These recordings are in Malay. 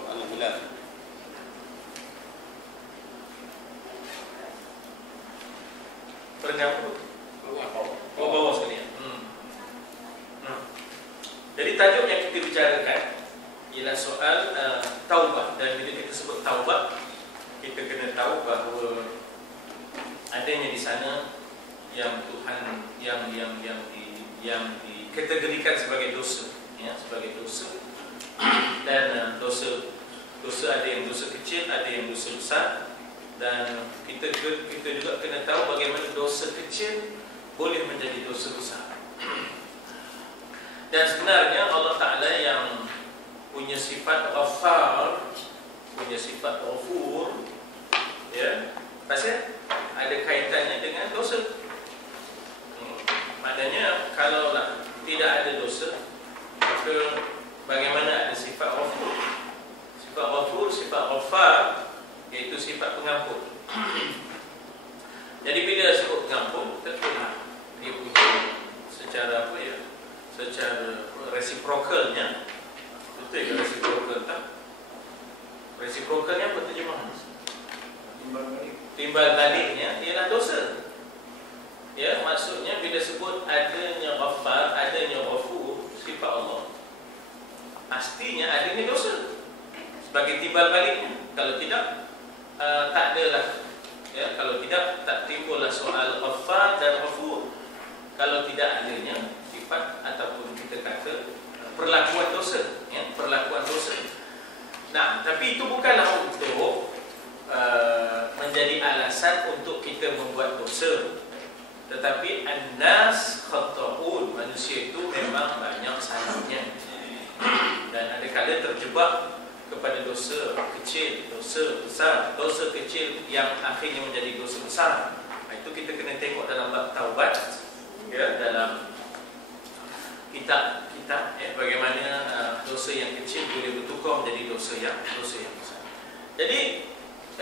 Al-Bulan. Perenggak bawah sekalian. Jadi tajuk yang kita bicarakan ialah soal taubah. Dan bila kita sebut taubah, kita kena tahu bahawa adanya di sana yang Tuhan yang dikategorikan sebagai dosa, ya, sebagai dosa. Dan dosa ada yang dosa kecil, ada yang dosa besar. Dan kita juga kena tahu bagaimana dosa kecil boleh menjadi dosa besar. Dan sebenarnya Allah Ta'ala yang punya sifat Ghaffar, punya sifat Ghafur, ya, pasal ada kaitannya dengan dosa. Maknanya kalau tidak ada dosa, maka bagaimana ada sifat Ghafur? Sifat Ghafur, sifat Ghaffar, iaitu sifat pengampun. Jadi bila sebut pengampun, tentulah dia punya secara apa ya, secara reciprocalnya. Betul ke reciprocal tak? Reciprocalnya apa terjemahan? Timbal baliknya ialah dosa. Ya, maksudnya bila sebut adanya Ghaffar, adanya Ghafur, sifat Allah, pastinya adanya dosa sebagai timbal baliknya. Kalau tidak, tak adalah, ya, kalau tidak, tak timbullah soal Ghaffar dan Ghafur. Kalau tidak adanya sifat ataupun kita kata perlakuan dosa, ya, perlakuan dosa. Nah, tapi itu bukanlah untuk menjadi alasan untuk kita membuat dosa. Tetapi an-nas khata'un, manusia itu memang banyak salahnya. Dan ada kala terjebak kepada dosa kecil, dosa besar, dosa kecil yang akhirnya menjadi dosa besar. Itu kita kena tengok dalam bab taubat, ya, dalam kitab ya, bagaimana dosa yang kecil boleh bertukar menjadi dosa yang besar. Jadi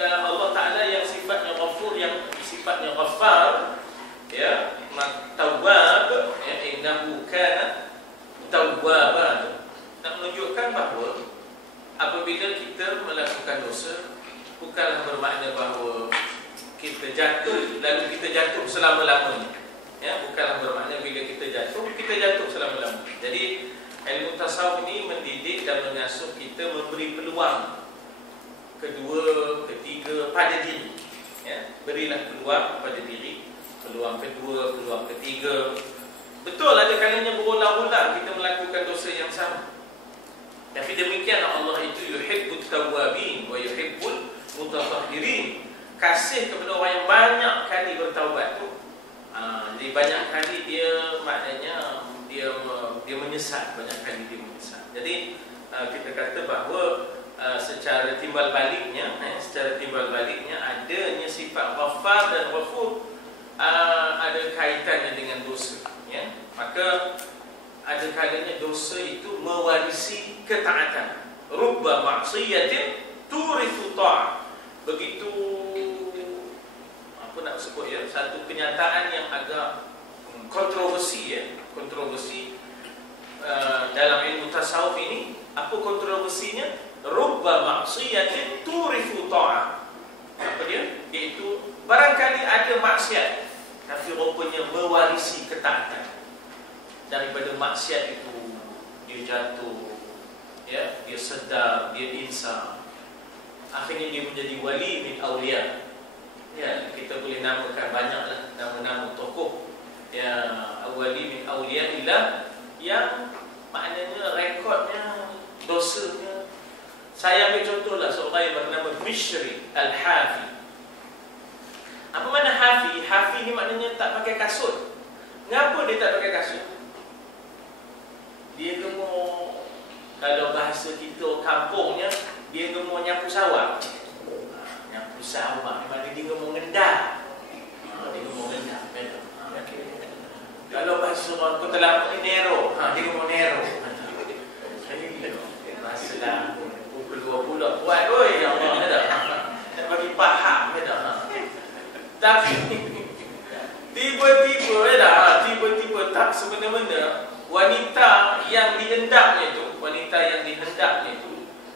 Allah Ta'ala yang sifatnya Ghafur, yang sifatnya Ghaffar, ya, tawwab, ya, innahu kana tawwaban. Nak menunjukkan bahawa apabila kita melakukan dosa, bukanlah bermakna bahawa kita jatuh lalu kita jatuh selama-lamanya. Ya, bukanlah bermakna bila kita jatuh selama-lamanya. Jadi ilmu tasawuf ini mendidik dan mengasuh kita, memberi peluang kedua, ketiga pada diri. Ya, berilah peluang pada diri, peluang kedua, peluang ketiga. Betul ada kalanya berulang-ulang kita melakukan dosa yang sama. Tapi demikian Allah itu yuhibbut tawwabin wa yuhibbul mutatahhirin. Kasih kepada orang yang banyak kali bertaubat tu. Jadi banyak kali dia maknanya dia menyesal, banyak kali dia menyesal. Jadi kita kata bahawa secara timbal baliknya adanya sifat Ghaffar dan Ghafur ada kaitannya dengan dosa, ya. Maka ada kalanya dosa itu mewarisi ketaatan. Rubba ma'siyatin turithu ta'ah. Begitu apa nak sebut, ya, satu kenyataan yang agak kontroversi, ya, kontroversi dalam ilmu tasawuf ini. Apa kontroversinya? Rubba ma'siyatin turithu ta'ah. Apa dia? Iaitu barangkali ada maksiat tapi rupanya mewarisi ketaatan. Daripada maksiat itu dia jatuh, ya, dia sedar, dia insaf, akhirnya dia menjadi wali min awliya. Ya, kita boleh namakan banyaklah nama-nama tokoh, ya, wali min awliya ilah, yang maknanya rekodnya, dosanya. Saya ambil contohlah seorang yang bernama Bishri Al-Hafi. Apa makna Hafi? Hafi ni maknanya tak pakai kasut. Kenapa dia tak pakai kasut? Dia gemuk, kalau bahasa kita kampungnya, dia gemuk nyapu sawah. Nyapu sawah, mana dia gemuk ngendah. Dia gemuk ngendah. Kalau bahasa orang kota lama ni Nero, dia gemuk Nero. Masalah pukul 20 buat, oi, ya Allah, dah. Tak bagi faham dah. Tapi tiba-tiba tak semena-mena wanita yang dihendaknya itu,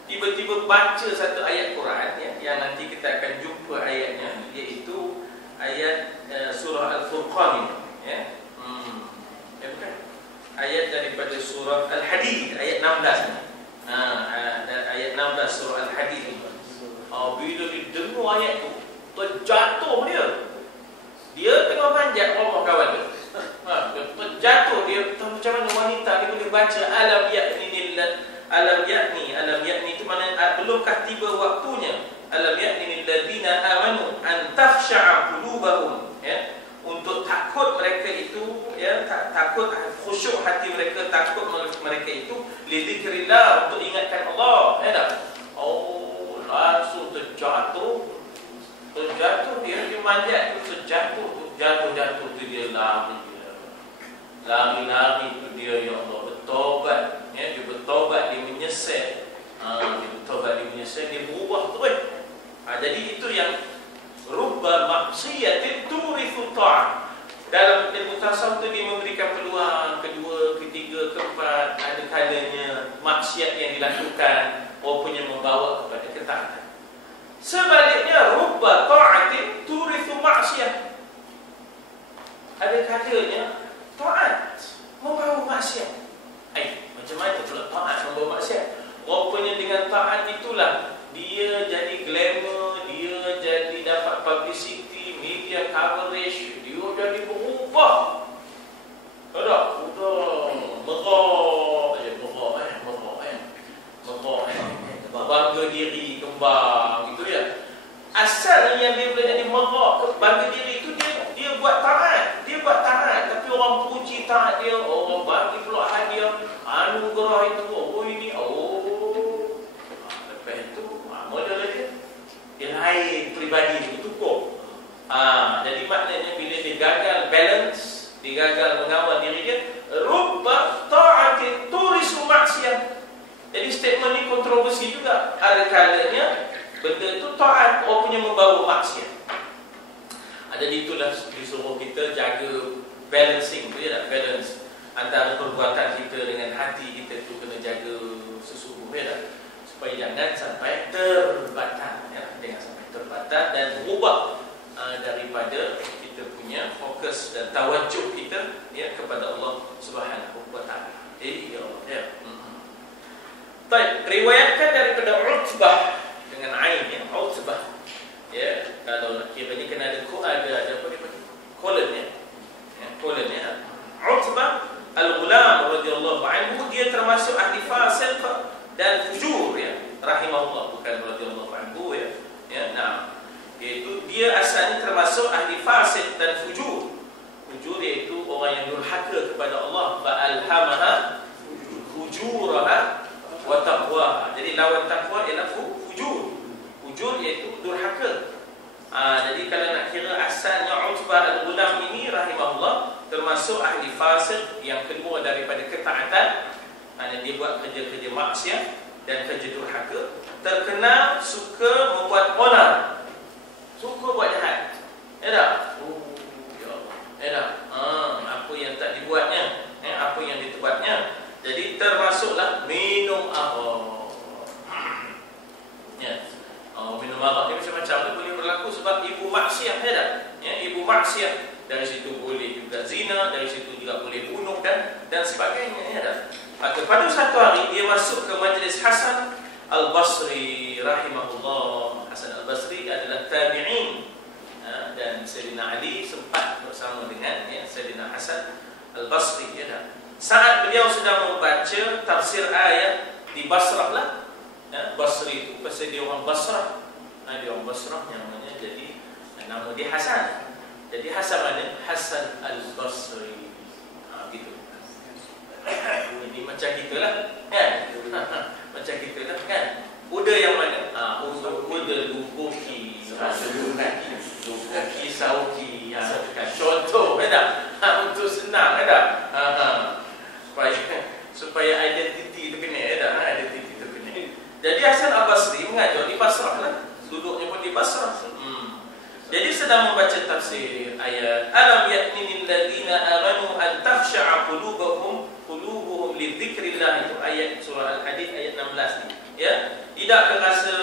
tiba-tiba membaca satu ayat Quran ya, yang nanti kita akan jumpa ayatnya, iaitu ayat surah Al-Furqan ya. Bukan. Ayat daripada surah Al-Hadid ayat 16 ni. Ayat 16 surah Al-Hadid ni. Bila didengar ayat tu, terjatuh dia. Dia tengah manjat Allah kawan dia. Terjatuh dia. Macam mana wanita dia boleh baca alam yakni itu maknanya belumkah tiba waktunya, alam yakni lilladzina amanu an takhsha'a qulubahum ya, untuk takut mereka itu ya, takut khusyuk hati mereka, takut mereka itu li dzikrillah, untuk ingatkan Allah ya tak? Langsung terjatuh dia manjat tu, jatuh tu dia lari tu dia ya Allah, bertobat ya, dia bertobat, dia menyesal, dia berubah terus. Jadi itu yang rubba maksiatin turithu ta'ah. Dalam ilmu tasawuf tu dia memberikan peluang kedua, ketiga, keempat. Ada kalanya maksiat yang dilakukan rupanya membawa kepada ketaatan. Sebaliknya rubba ta'atin turithu maksiat. Ada kalanya taat membawa maksiat. Macam mana pula taat membawa maksiat? Rupanya dengan taat itulah dia jadi glamour, dia jadi dapat publicity, media coverage, dia jadi berubah. Udah merah, bangga diri, kembang gitu ya. Asalnya yang dia boleh jadi merah, bangga diri itu dia buat taat, tapi orang puji taat dia, orang bagi pula hadiah, anugerah itu, lepas itu model dia lain peribadi itu tukar. Jadi maknanya bila dia gagal balance, dia gagal mengawal diri dia, rubba ta'atin turisu maksiat. Jadi statement ni kontroversi juga. Ada kalanya benda itu taat punya membawa maksiat. Jadi itulah disuruh kita jaga balancing tu ya, tak? Balance antara perbuatan kita dengan hati kita tu kena jaga sesungguh ya, tak? Supaya jangan sampai terbatan ya, jangan sampai terbatan dan berubah daripada kita punya fokus dan tawajuh kita ya kepada Allah Subhanahu wa taala. Ya Allah ya. Baik, riwayatkan daripada Utbah dengan ain ya, Utbah. Ya, kalau nak kira ni kena ada apa dia panggil? Kolon ya. Kolon ya. Utbah Al-Ghulam radhiyallahu anhu, dia termasuk ahli fasiq dan fujur ya, rahimahullah, bukan radhiyallahu anhu ya. Nah, iaitu dia asalnya termasuk ahli fasiq dan fujur. Fujur iaitu orang yang durhaka kepada Allah, fa alhamaha fujuraha wa taqwaha. Jadi lawan taqwa ialah fujur. Fujur iaitu durhaka. Jadi kalau nak kira asalnya Utbah Al-Ghulam ini rahimahullah termasuk ahli fasik yang kedua daripada ketaatan. Dia buat kerja-kerja maksiat dan kerja durhaka, terkenal suka membuat onar, suka buat jahat. Ya tak? Ya Allah. Ya tak? Apa yang tak dibuatnya, apa yang diterbuatnya. Jadi termasuklah minum arak. Ya. Minum arak ni macam-macam dia boleh berlaku sebab ibu maksiat ya tak? Ya, ibu maksiat. Dari situ boleh juga zina, dari situ juga boleh bunuh dan sebagainya ya tak? Pada satu hari dia masuk ke majlis Hasan Al-Basri rahimahullah. Hasan Al-Basri adalah tabi'in dan Sayyidina Ali sempat bersama dengan Sayyidina Hasan Al-Basri ya tak? Saat beliau sedang membaca tafsir ayat di Basrah lah. Basri itu pasal dia orang Basrah. Dia orang Basrah yang namanya, jadi nama dia Hasan. Jadi Hasan mana? Hasan Al-Basri. Gitu. Jadi macam gitulah kan? Macam gitulah kan? Uda yang mana? Uda lukuki, lukuki sauki. Contoh kan? Untuk senang kan? Supaya identiti itu kena tak? Identiti itu kena. Jadi Hasan Al-Basri mengajar di Basrah lah. Duduknya pun di Basrah. Jadi sedang membaca tafsir ayat alam yakni lilladzina amanu an takhsha'a qulubuhum lidzikrillah, itu ayat surah Al-Hadid ayat 16 ni. Ya, Tidak terasa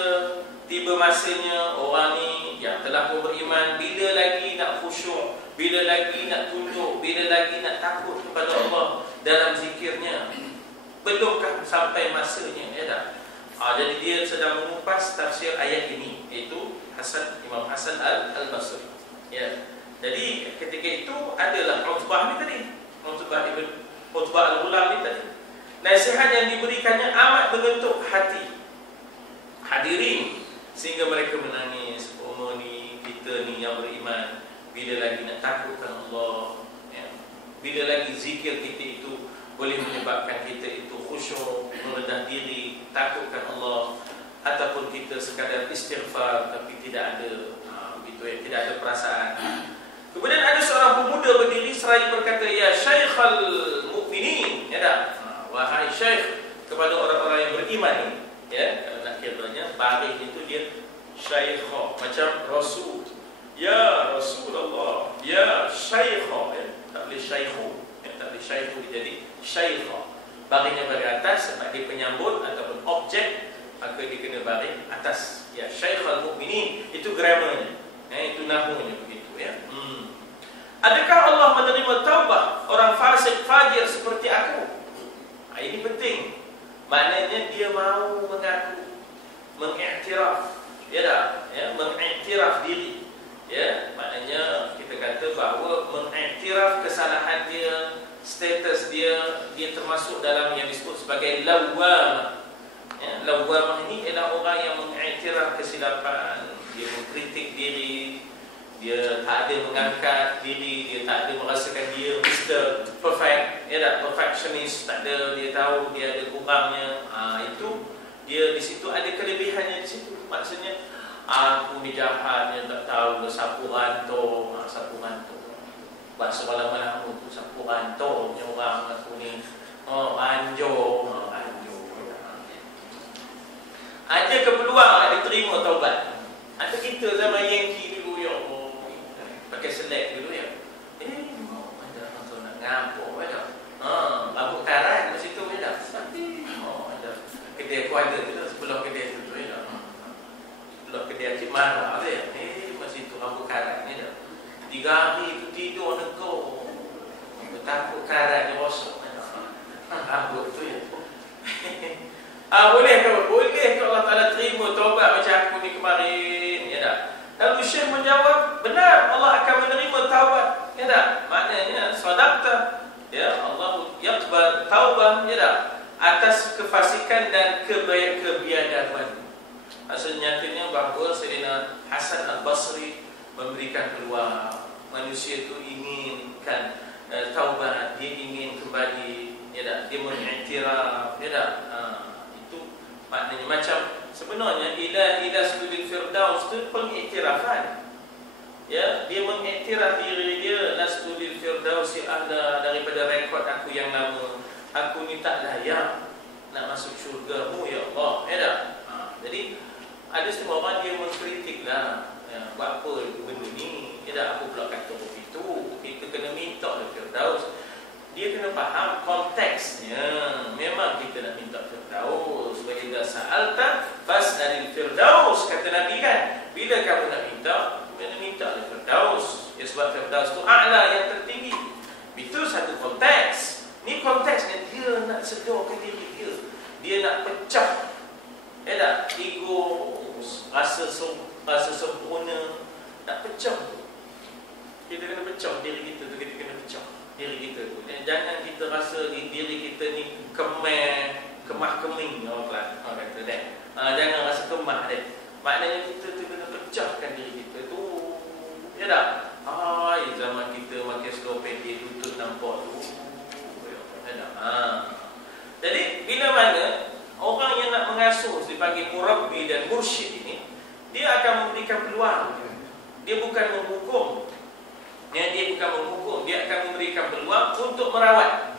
tiba masanya orang ni yang telah pun beriman, bila lagi nak khusyuk, bila lagi nak tunduk, bila lagi nak takut kepada Allah dalam zikirnya. Belumkah sampai masanya, ya tak? Jadi dia sedang mengupas tafsir ayat ini, iaitu Imam Hasan Al-Basri. Ya. Jadi ketika itu adalah Utbah ni tadi, Utbah Al-Ghulam ni tadi. Nasihat yang diberikannya amat mengetuk hati hadirin sehingga mereka menangis. Ni kita ni yang beriman, bila lagi nak takutkan Allah, ya. Bila lagi zikir kita itu boleh menyebabkan kita itu khusyuk, merendah diri, takutkan Allah, ataupun kita sekadar istighfar tapi tidak ada begitu ya, tidak ada perasaan. Kemudian ada seorang pemuda berdiri seraya berkata, ya Syekhal Mukminin, ya tak? Wahai Syekh kepada orang-orang yang beriman ni, ya, kalau nak kiranya baris itu dia Syekh, macam Rasul. Ya Rasulullah, ya Syekh, ya, tak boleh Syekhu, ya, tak boleh Syekhu, jadi Syekh. Barisnya baris atas sebab dia penyambut ataupun objek, maka dia kena baris atas. Ya Syekhal Mukminin, itu grammarnya, ya, itu nahwunya begitu ya. Adakah Allah menerima taubah orang fasik fajir seperti aku? Ini penting. Maknanya dia mau mengaku, mengiktiraf, ya tak? Ya, mengiktiraf diri. Ya, maknanya kita kata bahawa mengiktiraf kesalahan dia, status dia, dia termasuk dalam yang disebut sebagai lawwamah. Ya, lawwamah ini ialah orang yang mengiktiraf kesilapan, dia mengkritik diri, dia tak ada mengangkat diri, dia tak ada merasakan dia Mr. Perfect, ya tak? Perfectionist, tak ada, dia tahu dia ada kurangnya. Itu dia di situ ada kelebihannya di situ. Maksudnya aku ni jahat, dia tak tahu sapu rantau, sapu rantau. Bahasa malam-malam tu sapu rantau punya orang aku ni. Ranjau, ranjau. Ada keperluan ada terima taubat. Ada kita zaman Yankee dulu, ya Allah, pakai selek dulu ya. Ada orang tu nak ngampuk ada. Rambut karat di situ ada. Ada. Kedai aku ada tu sebelah kedai tu ya. Sebelah kedai Cik Marah tu ya. Masih tu rambut karat ni dah. 3 hari tu tidur negor. Takut karat dia rosak. Rambut tu ya. Boleh ke Allah Ta'ala terima taubat macam aku ni kemarin, ya tak? Lalu Syekh menjawab, benar, Allah akan menerima taubat, ya tak? Maknanya sadaqta, ya, Allah yaqbal taubah, ya tak? Atas kefasikan dan kebiadaban. Maksudnya nyatanya bahawa Sayyidina Hasan Al-Basri memberikan peluang. Manusia itu inginkan taubat, dia ingin kembali, ya tak? Dia mengiktiraf, ya tak? Maknanya macam sebenarnya ila sudul firdaus itu pengiktirafan. Ya, dia mengiktiraf diri dia, nasdul firdaus ada daripada rekod aku yang lama. Aku ni tak layak nak masuk syurga-Mu ya Allah. Ya tak? Jadi ada setengah orang dia mengkritiklah, ya, buat apa benda ni? Ya tak, aku pula kata begitu. Kita kena minta ke firdaus. Dia kena faham konteksnya. Memang kita nak minta firdaus. Wa idza sa'alta fas'alil firdaus, kata Nabi kan. Bila kamu nak minta, kena minta al firdaus. Ya, sebab firdaus tu a'la, yang tertinggi. Itu satu konteks. Ni konteksnya dia nak sedorkan diri dia. Dia nak pecah, ya tak? Ego, rasa sempurna, nak pecah. Kita kena pecah diri kita tu, kita kena pecah diri kita tu. Jangan kita rasa diri kita ni kemah keming, orang kata deh. Jangan rasa kemah deh. Maknanya kita tu kena pecahkan diri kita tu, ya tak? Zaman kita makin slow pendek, lutut nampak tu, ya tak? Jadi bila mana orang yang nak mengasuh dipanggil murabbi dan mursyid ini, dia akan memberikan peluang. Dia bukan menghukum. Dia bukan menghukum, dia akan memberikan peluang untuk merawat,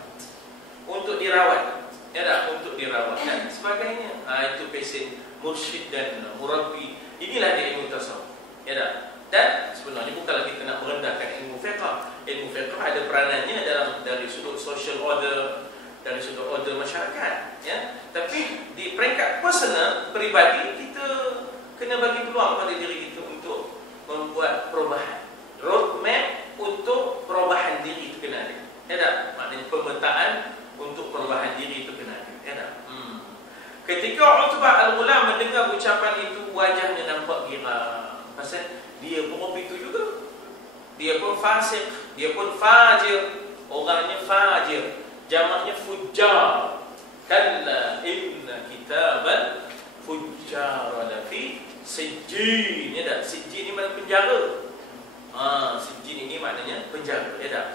untuk dirawat, ya tak? Untuk dirawat dan sebagainya. Itu pesen mursyid dan murabbi. Inilah dia ilmu tasawuf, ya tak? Dan sebenarnya bukanlah kita nak merendahkan ilmu fiqh. Ilmu fiqh ada peranannya dari sudut social order, dari sudut order masyarakat, ya. Tapi di peringkat personal, peribadi, kita kena bagi peluang pada diri kita untuk membuat perubahan. Roadmap untuk perubahan diri itu kena ada. Ya tak? Maknanya pemetaan untuk perubahan diri itu kena ada. Ya tak? Ketika Utbah Al-Ghulam mendengar ucapan itu, wajahnya nampak geram. Pasal dia pun itu juga. Dia pun fasik, dia pun fajir. Orangnya fajir, jamaknya fujjar. Kalla inna kitabal fujjar lafi sijjin. Ya tak? Sijjin ni maknanya penjara. Sijjin ini maknanya penjara. Ya tak?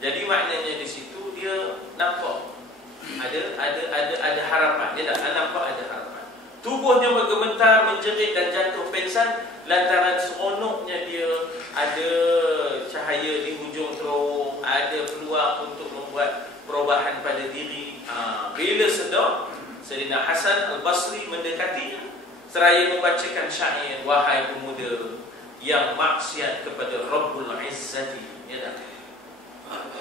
Jadi maknanya di situ dia nampak ada harapan. Dia tak nampak ada harapan. Tubuhnya bergemetar, menjerit dan jatuh pingsan lantaran seronoknya dia ada cahaya di hujung terowong, ada peluang untuk membuat perubahan pada diri. Bila sedar, Sayyidina Hasan Al-Basri mendekatinya seraya membacakan syair, wahai pemuda yang maksiat kepada Rabbul Izzati. Ya tak?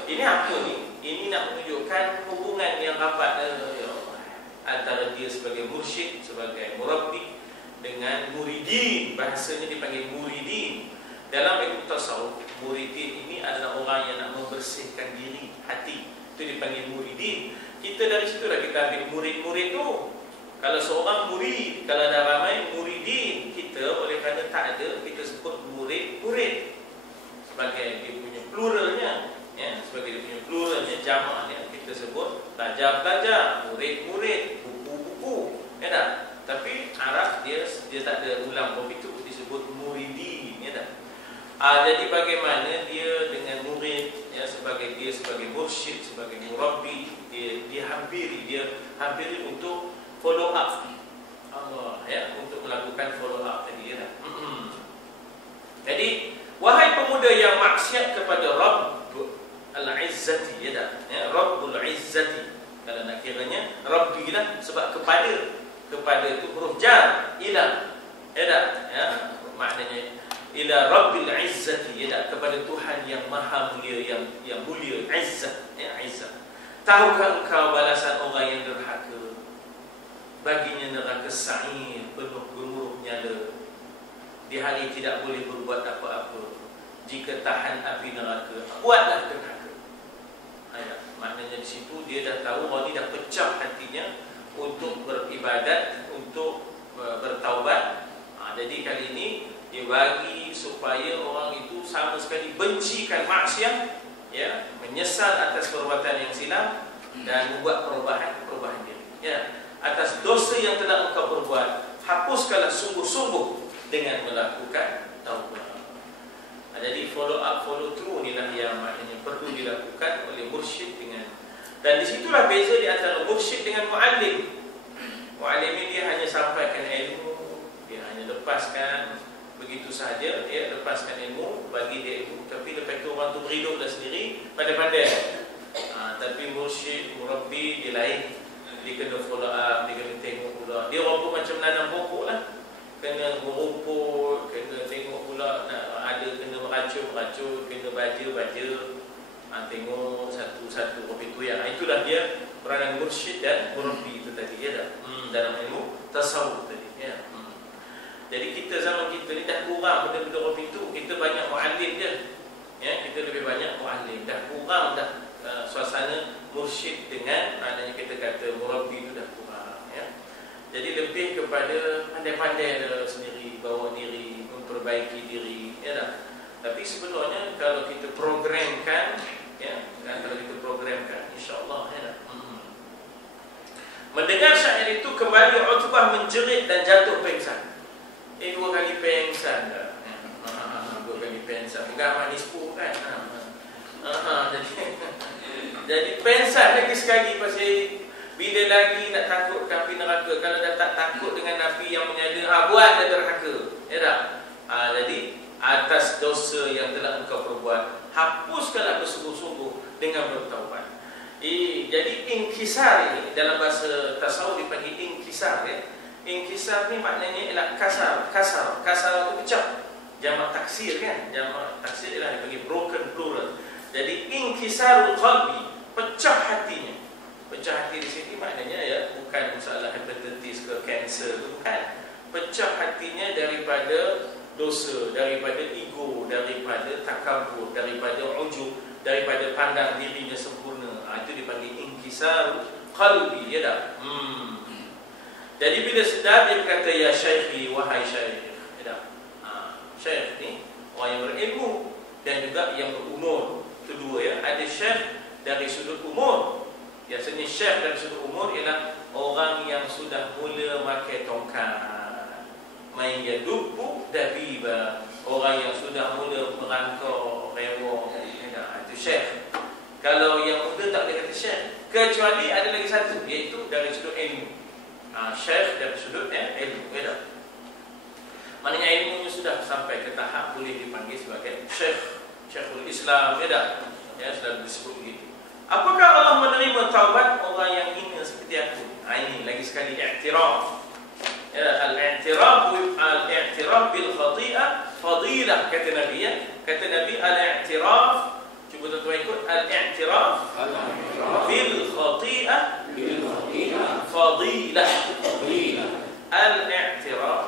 Ini apa ni? Ini nak menunjukkan hubungan yang rapat antara dia sebagai mursyid, sebagai murabbi dengan muridin. Bahasanya dipanggil muridin. Dalam ilmu tasawuf, muridin ini adalah orang yang nak membersihkan diri, hati. Itu dipanggil muridin. Kita dari situlah kita ambil murid-murid tu. Kalau seorang murid, kalau ada ramai muridin, kita oleh kerana tak ada, kita sebut murid-murid sebagai dia punya pluralnya. Ya, sebagai dia punya pluralnya, jamaknya kita sebut pelajar-pelajar, murid-murid, buku-buku. Ya tak? Tapi Arab dia tak ada ulang itu, disebut muridin. Ya tak? Jadi bagaimana dia dengan murid, ya, sebagai mursyid, sebagai murabbi, dia hampiri untuk follow up. Ya, untuk melakukan follow up tadi. Ya tak? Jadi wahai pemuda yang maksiat kepada Rabb Al-Izzati, ya tak? Ya, Rabbul Izzati. Kalau nak kiranya Rabbi lah, sebab kepada itu huruf jar, ila. Ya tak? Ya, maknanya ila Rabbil Izzati, ya tak? Kepada Tuhan yang maha mulia, yang mulia, Izzah, ya, Izzah. Tahukah engkau balasan orang yang derhaka? Baginya neraka sa'ir penuh gemuruh nyala. Di hari tidak boleh berbuat apa-apa. Jika tahan api neraka, buatlah derhaka. Maknanya di situ dia dah tahu orang ni dah pecah hatinya untuk beribadat, untuk bertaubat. Jadi kali ini dia bagi supaya orang itu sama sekali bencikan maksiat, ya, menyesal atas perbuatan yang silap dan membuat perubahan diri. Ya, atas dosa yang telah engkau perbuat, hapuskanlah sungguh-sungguh dengan melakukan taubat. Jadi follow up, follow through inilah yang maknanya perlu dilakukan oleh mursyid dengan, dan disitulah beza di antara mursyid dengan muallim. Muallim ini dia hanya sampaikan ilmu, dia hanya lepaskan begitu sahaja, dia lepaskan ilmu, bagi dia ilmu, tapi lepas itu orang tu berhiduplah sendiri, pandai-pandai. Tapi mursyid, murabbi dia lain, dia kena follow up, dia kena tengok pula. Dia walaupun macam nanam pokok lah, kena merumput, kena tengok pula, ada kena meracun, kena baja, tengok satu-satu kopi tu yang itulah dia peranan mursyid dan murabbi itu tadi, ya tak? Dalam ilmu tasawuf tadi, ya. Jadi kita zaman kita ni dah kurang benda-benda kopi tu, kita banyak muallim je, ya, kita lebih banyak muallim, dah kurang dah suasana mursyid dengan maknanya kita kata murabbi itu dah kurang, ya. Jadi lebih kepada pandai-pandai sendiri, bawa diri, memperbaiki diri, ya tak? Tapi sebenarnya kalau kita programkan, ya, kalau kita programkan, insya-Allah, ya tak? Mendengar syair itu kembali Utbah menjerit dan jatuh pingsan. 2 kali pingsan dah. 2 kali pingsan. Bukan manis pun kan. Jadi pingsan lagi sekali pasal bila lagi nak takut api neraka. Kalau dah tak takut dengan api yang menyala, buat dah derhaka. Ya tak? Jadi atas dosa yang telah engkau perbuat, hapuskanlah bersungguh-sungguh dengan bertaubat. Jadi inkisar ini dalam bahasa tasawuf dipanggil inkisar, ya. Inkisar ni maknanya ialah kasar itu pecah. Jamak taksir kan? Jamak taksir ialah dipanggil broken plural. Jadi inkisarul qalbi, pecah pecah hatinya. Pecah hati di sini maknanya ya bukan masalah hepatitis ke kanser, bukan. Pecah hatinya daripada dosa, daripada ego, daripada takabur, daripada ujub, daripada pandang dirinya sempurna. Itu dipanggil inkisar qalbi, ya tak? Jadi bila sedar dia berkata, ya syaikhi, wahai syaikh, ya tak? Syaikh ni orang yang berilmu dan juga yang berumur. Itu dua ya. Ada syekh dari sudut umur. Biasanya syekh dari sudut umur ialah orang yang sudah mula makan tongkat, main yadubu dabiba, orang yang sudah mula merangkau rewong, itu syekh. Kalau yang muda tak boleh kata syekh, kecuali ada lagi satu, iaitu dari sudut ilmu. Syekh dari sudut ilmu, ya. Maknanya ilmunya sudah sampai ke tahap boleh dipanggil sebagai syekh, syekhul Islam, ya. Ya, sudah disebut begitu. Apakah Allah menerima taubat orang yang hina seperti aku? Ini lagi sekali i'tiraf. Ya, al-i'tiraf bil khati'ah fadilah, kata Nabi ya. Kata Nabi al-i'tiraf, cuba tuan-tuan ikut, al-i'tiraf bil khati'ah fadilah. Al-i'tiraf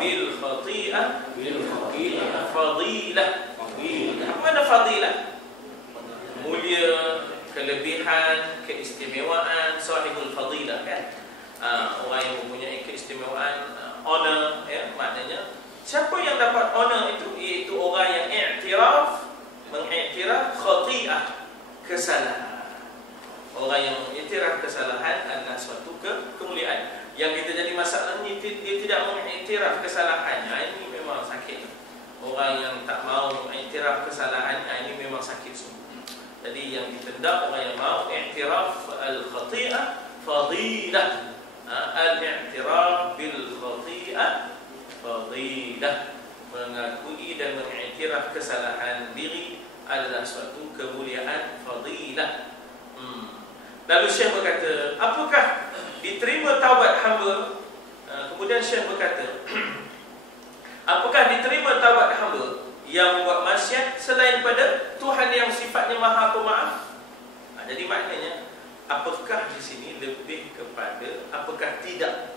bil khati'ah fadilah. Apa makna fadilah? Mulia, kelebihan, keistimewaan, sahibul fadilah kan? Orang yang mempunyai keistimewaan, honor, ya, maknanya siapa yang dapat honor itu, iaitu orang yang mengiktiraf khati'ah, kesalahan. Orang yang mengiktiraf kesalahan adalah suatu kemuliaan. Yang kita jadi masalah ni, dia tidak mengiktiraf kesalahannya, ini memang sakit. Orang yang tak mau mengiktiraf kesalahan, ini memang sakit semua. Jadi yang ditendak orang yang mau i'tiraf al-khati'ah fadilah. Al-i'tiraf bil khati'ah fadilah, mengakui dan mengiktiraf kesalahan diri adalah suatu kemuliaan, fadilah. Lalu Syekh berkata, apakah diterima taubat hamba? Kemudian Syekh berkata, apakah diterima taubat hamba yang membuat maksiat selain pada Tuhan yang sifatnya Maha Pemaaf? Jadi maknanya, apakah di sini lebih kepada apakah tidak?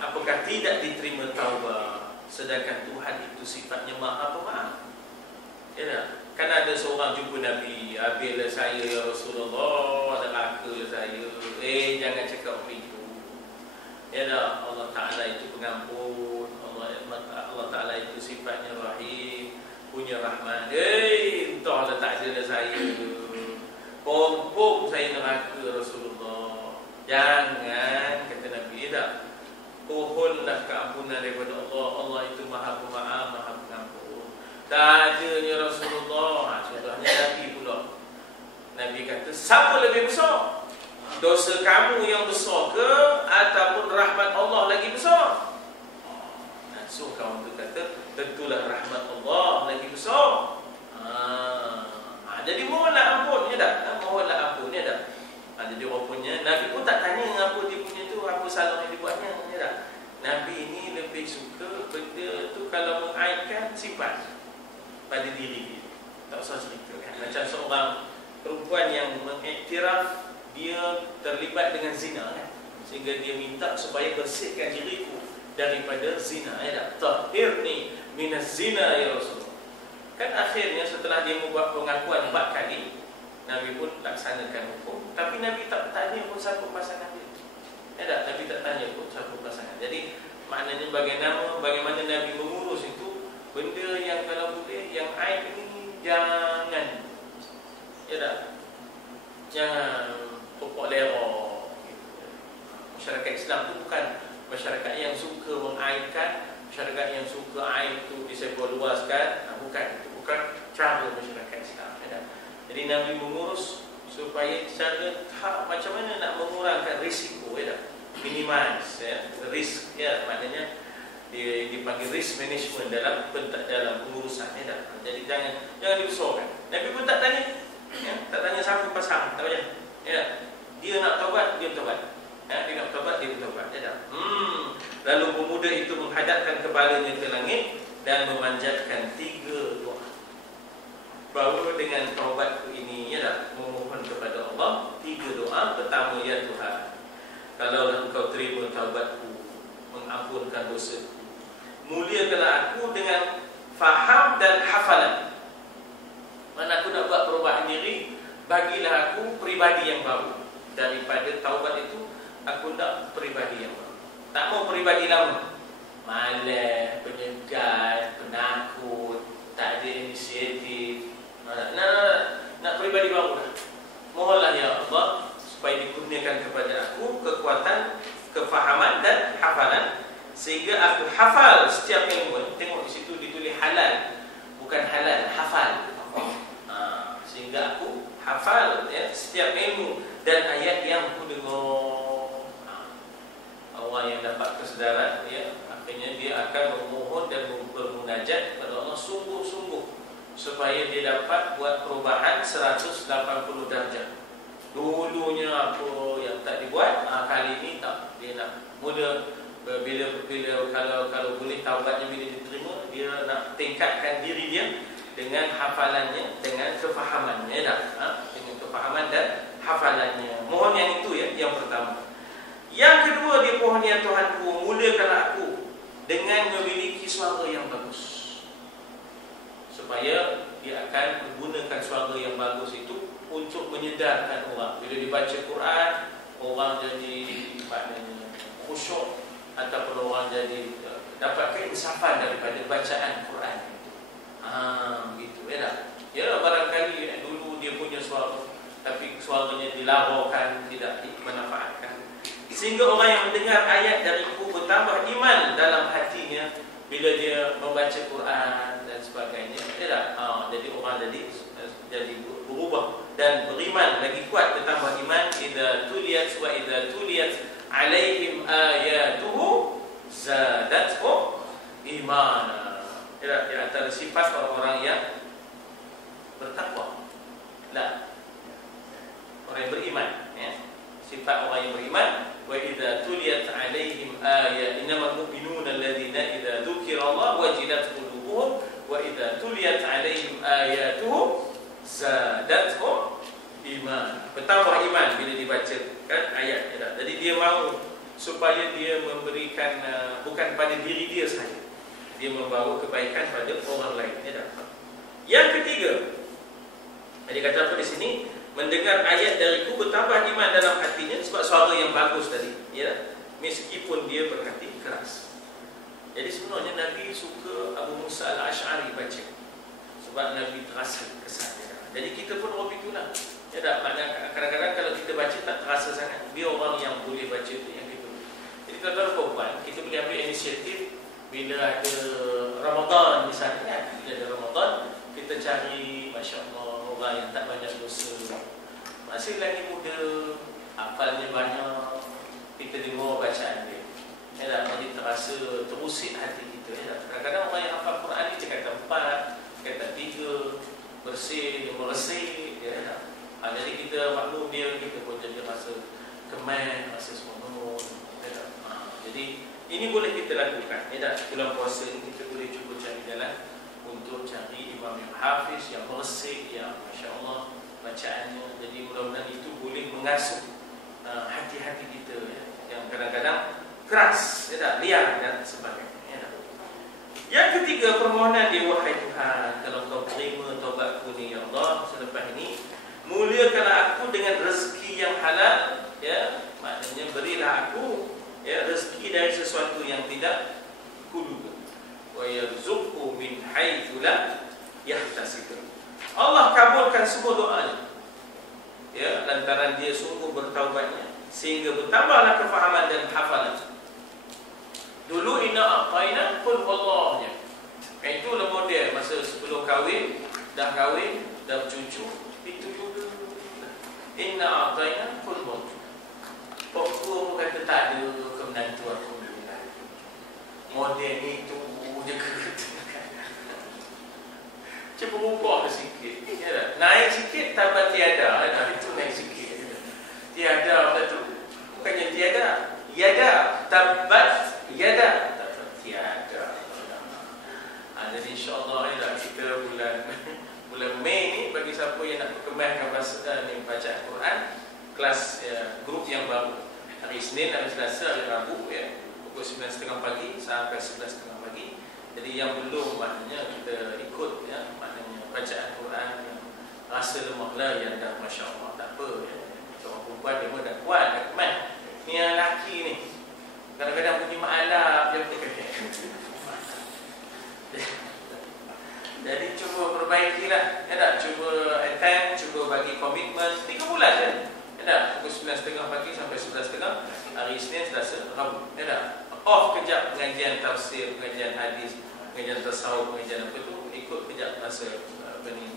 Apakah tidak diterima taubat sedangkan Tuhan itu sifatnya Maha Pemaaf? Ya, kan ada seorang jumpa Nabi, bila saya ya Rasulullah ada raka saya. Jangan cakap begitu. Ya dah, Allah Ta'ala itu pengampun, Allah Ta'ala itu sifatnya rahim, punya rahmat. Entahlah tak ada saya, pom saya neraka Rasulullah. Jangan, kata Nabi, tak. Pohonlah keampunan daripada Allah. Allah itu Maha Pemaaf, Maha Pengampun. Tak adanya Rasulullah. Contohnya Nabi pula. Nabi kata, siapa lebih besar? Dosa kamu yang besar ke ataupun rahmat Allah lagi besar? So kawan tu kata, tentulah rahmat Allah lagi besar. Jadi mohonlah ampun, ya tak? Mohonlah ampun, ya tak? Jadi rupanya Nabi pun tak tanya apa dia punya tu, apa salah yang dibuatnya, ya tak? Nabi ini lebih suka benda tu kalau mengaitkan sifat pada diri dia. Tak usah cerita kan? Macam seorang perempuan yang mengiktiraf dia terlibat dengan zina kan? Sehingga dia minta supaya bersihkan diriku daripada zina, ya tak? Tahhirni minaz zina ya Rasulullah. Kan akhirnya setelah dia membuat pengakuan 4 kali, Nabi pun laksanakan hukum. Tapi Nabi tak tanya pun siapa pasangan dia, ya tak? Nabi tak tanya pun siapa pasangan. Jadi maknanya bagaimana Nabi mengurus itu benda yang kalau boleh, yang aib ini jangan, ya tak? Jangan pokok leror gitu. Masyarakat Islam itu bukan masyarakat yang suka mengaibkan, masyarakat yang suka aib itu disebarluaskan. Bukan, itu bukan cara masyarakat Islam, ya. Jadi Nabi mengurus supaya cara macam mana nak mengurangkan risiko, ya, minimize, ya, risk, ya, maknanya dipanggil risk management dalam pengurusan, ya. Jadi jangan dibesarkan. Nabi pun tak tanya, ya, tak tanya siapa pasang, tahu ya? Ya, dia nak taubat, dia taubat. Dia nak taubat, dia bertaubat, ya. Lalu pemuda itu menghadapkan kepalanya ke langit dan memanjatkan 3 doa. bahawa dengan taubatku ini ya tak, memohon kepada Allah 3 doa. Pertama, ya Tuhan, kalaulah Engkau terima taubatku, mengampunkan dosaku, muliakanlah aku dengan faham dan hafalan. Mana aku nak buat perubahan diri, bagilah aku peribadi yang baru. Daripada taubat itu, aku nak peribadi yang baru. Tak mau peribadi lama, malas, penyegat, penakut, tak ada inisiatif. Nak peribadi baru dah. Mohonlah ya Allah supaya dikurniakan kepada aku kekuatan, kefahaman dan hafalan, sehingga aku hafal setiap ilmu. Tengok di situ ditulis halal, bukan halal, hafal. Sehingga aku hafal ya, setiap ilmu dan ayat yang aku dengar. Orang yang dapat kesedaran ya, akhirnya dia akan memohon dan bermunajat kepada Allah sungguh-sungguh supaya dia dapat buat perubahan 180 darjah. Dulunya apa yang tak dibuat, kali ini tak, dia nak mula bila kalau boleh taubatnya bila diterima, dia nak tingkatkan diri dia dengan hafalannya, dengan kefahamannya dah, dengan kefahaman dan hafalannya. Mohon yang itu ya, yang pertama. Yang kedua, dia mohon ya Tuhanku, muliakanlah aku dengan memiliki suara yang bagus, supaya dia akan menggunakan suara yang bagus itu untuk menyedarkan orang. Bila dibaca Quran, orang jadi maknanya khusyuk, ataupun orang jadi dapat keinsafan daripada bacaan Quran. Gitu ya tak? Ya, barangkali dulu dia punya suara, tapi suaranya dilaraukan, tidak dimanfaatkan, sehingga orang yang mendengar ayat dariku bertambah iman dalam hatinya bila dia membaca Quran dan sebagainya. Ya tak? Jadi orang jadi berubah dan beriman lagi kuat, bertambah iman. Idza tuliyat wa idza tuliyat alaihim ayatuhu zadatuhum imana. Di antara sifat orang-orang yang bertakwa, orang yang beriman ya. Sifat orang yang beriman, wa idza tuliyat alaihim ayat, innamal mu'minuna alladzina idza dzukirallahu wajilat qulubuhum wa idza tuliyat alaihim ayatuhu zadatuhum iman. Bertambah iman bila dibacakan ayat ya. Jadi dia mahu supaya dia memberikan bukan pada diri dia saja, dia membawa kebaikan pada orang lain ya. Yang ketiga, dia kata apa di sini? Mendengar ayat dariku bertambah iman dalam hatinya, sebab suara yang bagus tadi ya, meskipun dia berhati keras. Jadi sebenarnya Nabi suka Abu Musa al-Ash'ari baca, sebab Nabi terasa kesan ya. Jadi kita pun orang itulah ya tak? Maknanya kadang-kadang kalau kita baca tak terasa sangat, dia orang yang boleh baca itu yang kita. Jadi kalau perempuan, kita boleh ambil inisiatif. Bila ada Ramadan misalnya, bila ada Ramadan, kita cari Masya Allah orang yang tak banyak dosa, masih lagi muda, hafalnya banyak, kita dengar bacaan dia ya, jadi terasa terusik hati kita ya. Kadang-kadang orang yang hafal Quran ni dia kata 4, kata 3, bersih, dia meresih ya. Jadi kita maklum dia, kita pun jadi rasa keman, rasa seronok ya. Jadi ini boleh kita lakukan ya. Bulan puasa ini kita boleh cuba cari jalan untuk cari imam yang hafiz, yang meresik, yang Masya Allah bacaannya. Jadi mudah-mudahan itu boleh mengasuh hati-hati kita ya, yang kadang-kadang keras ya, liar dan sebagainya ya. Yang ketiga, permohonan dia, wahai Tuhan, kalau Kau terima taubatku ni ya Allah selepas ini, muliakanlah aku dengan rezeki yang halal ya. Maknanya berilah aku ya, rezeki dari sesuatu yang tidak kuduga. Wa yarzuqhu min haitsu la yahtasib. Allah kabulkan semua doanya ya, lantaran dia sungguh bertaubatnya, sehingga bertambahlah kefahaman dan hafalan. Dulu inna aqaina qul wallahnya, itulah model masa sebelum kahwin, dah bercucu, itu juga inna aqaina qul wallah. Pokok kata tak ada kemenantu aku bila model itu dia kata cuba ubah sikit ya, naik sikit tambah tiada, itu naik sikit tiada, betul bukannya tiada, yada tabat yada tabat tiada. Jadi insyaAllah kita bulan Mei yang belum maknanya kita ikut ya, maknanya bacaan Quran yang rasa lemah lah yang dah Masya Allah, tak apa ya. Orang perempuan dia pun dah kuat, dah kemat. Ni yang lelaki ni kadang-kadang bunyi ma'alaf dia kata. Jadi cuba perbaikilah, ya tak? Cuba attempt, cuba bagi komitmen 3 bulan je. Ya tak? Pukul 9.30 pagi sampai 11.30 hari Isnin, Selasa, Rabu. Ya tak? Off kejap pengajian tafsir, pengajian hadis, pengajian tasawuf, pengajian apa tu, ikut kejap masa apa ni,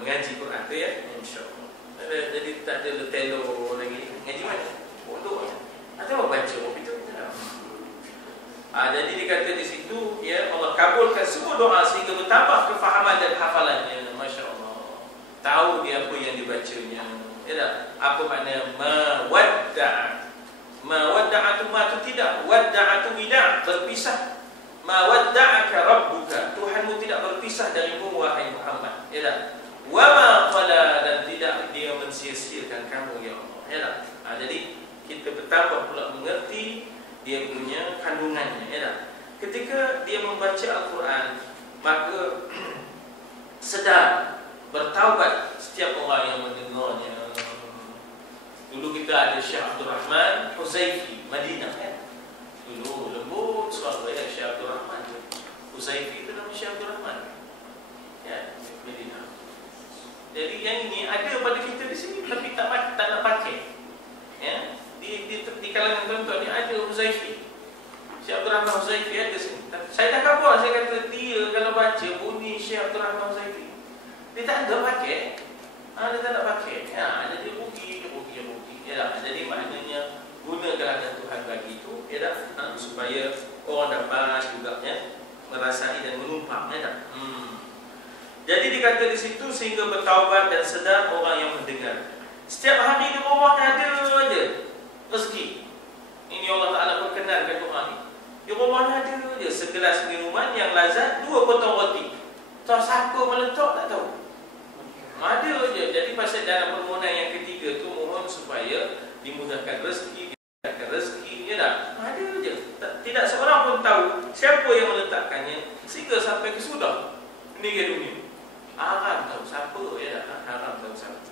mengaji Quran tu ya, insya-Allah. Jadi tak ada letelo lagi. Ngaji mana? Bodoh je. Atau baca itu. Jadi dikata di situ ya, Allah kabulkan semua doa sehingga bertambah kefahaman dan hafalannya. Masya-Allah. Tahu dia apa yang dibacanya. Ya tak? Apa makna mawadda'a? Mawadda'atu ma tu tidak, wadda'atu wida', berpisah. Mawadda'aka rabbuka, Tuhanmu tidak berpisah darimu wahai Muhammad. Ya tak? Wa ma qala, dan tidak dia mensia-siakan kamu ya Allah. Ya tak? Jadi kita bertambah pula mengerti dia punya kandungannya, ya tak? Ketika dia membaca Al-Quran, maka sedar bertaubat setiap orang yang mendengarnya. Dulu kita ada Syekh Abdul Rahman Huzaifi, Madinah kan? Dulu lembut suara ya, Syekh Abdul Rahman Huzaifi itu nama Syekh Abdul Rahman ya, Madinah. Jadi yang ini ada pada kita di sini, tapi tak nak pakai ya. Di kalangan tuan-tuan ni ada Huzaifi, Syekh Abdul Rahman Huzaifi ada sini. Saya dah khabar, saya kata dia kalau baca bunyi Syekh Abdul Rahman Huzaifi, dia tak ada pakai. Dia tak nak pakai. Jadi rugi. Ya, jadi maknanya gunakanlah yang Tuhan bagi itu, ya tak? Supaya orang dapat juga ya, merasai dan menumpang, ya tak? Jadi dikata di situ sehingga bertaubat dan sedar orang yang mendengar. Setiap hari di rumah ada aja rezeki. Ini Allah Ta'ala perkenankan doa ni. Di rumah ada je segelas minuman yang lazat, 2 potong roti. Tahu siapa meletak tak tahu. Ada je. Jadi pasal dalam permohonan yang ketiga tu mohon supaya dimudahkan rezeki, ya tak? Ada je. Tidak seorang pun tahu siapa yang meletakkannya sehingga sampai ke sudah meninggal dunia. Haram tahu siapa, ya tak? Haram tahu siapa.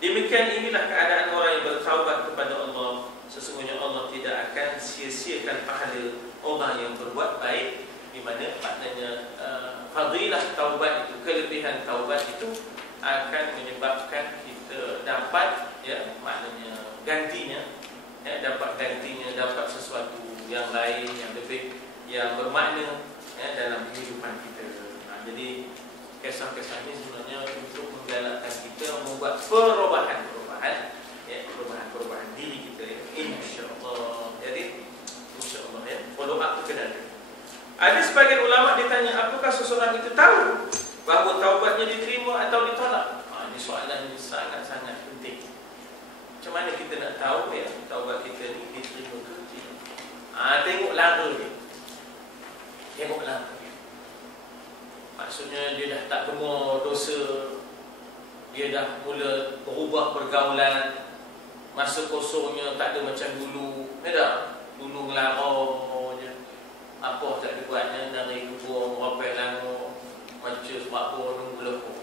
Demikian inilah keadaan orang yang bertaubat kepada Allah. Sesungguhnya Allah tidak akan sia-siakan pahala orang yang berbuat baik, di mana maknanya fadilah taubat itu, kelebihan taubat itu akan menyebabkan kita dapat ya, maknanya gantinya ya, dapat sesuatu yang lain yang lebih, yang bermakna ya, dalam kehidupan kita. Jadi kisah-kisah ini sebenarnya untuk menggalakkan kita membuat perubahan ya, perubahan diri kita ya, insya-Allah. Jadi insya-Allah ya, follow up itu kena ada. Ada sebagian ulama ditanya, apakah seseorang itu tahu bahawa taubatnya diterima atau ditolak? Ini soalan yang sangat-sangat penting. Macam mana kita nak tahu ya, taubat kita ni diterima ke tidak? Tengok lara dia. Tengok lara dia. Maksudnya dia dah tak gemar dosa, dia dah mula berubah pergaulan, masa kosongnya tak ada macam dulu. Ya tak? Dulu ngelarau je, apa tak dibuatnya, dari kubur rapel lama, macam sebab nunggu lepas.